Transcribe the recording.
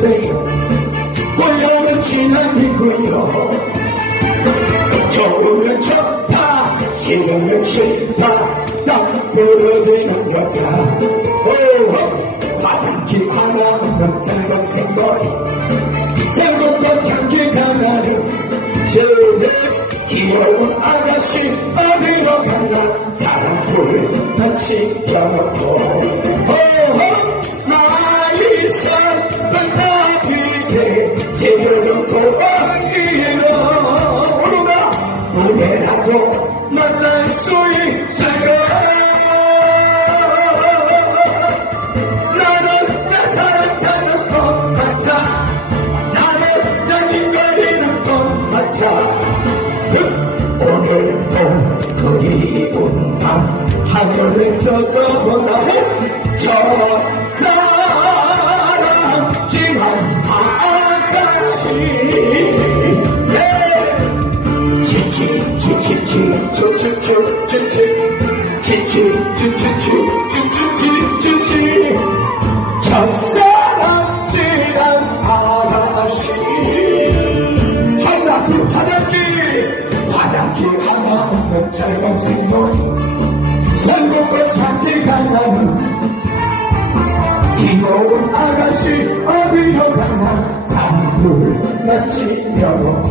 보세요. 골려는 지나니고요. 좋으면 좋다 싫으면 싫다 딱 부러지는 여자. 호호 화장기 하나 없는 짧은 생머리. 생각도 향기가 나는 저는 귀여운 아가씨 어디로 갔나? 사랑 불 같이 껴놓고 비게 지금은 도와이로 오르나 노래라도 만날 수 있을까? 사랑 그리운 밤 하늘에 적어본다 저 사람 첫사랑 지난 아가씨 둘 화장기 화장기 하나 없는 짧은 생머리 설국과 향기가 나는 귀여운 아가씨 어디로 갔나 사랑을 펴놓고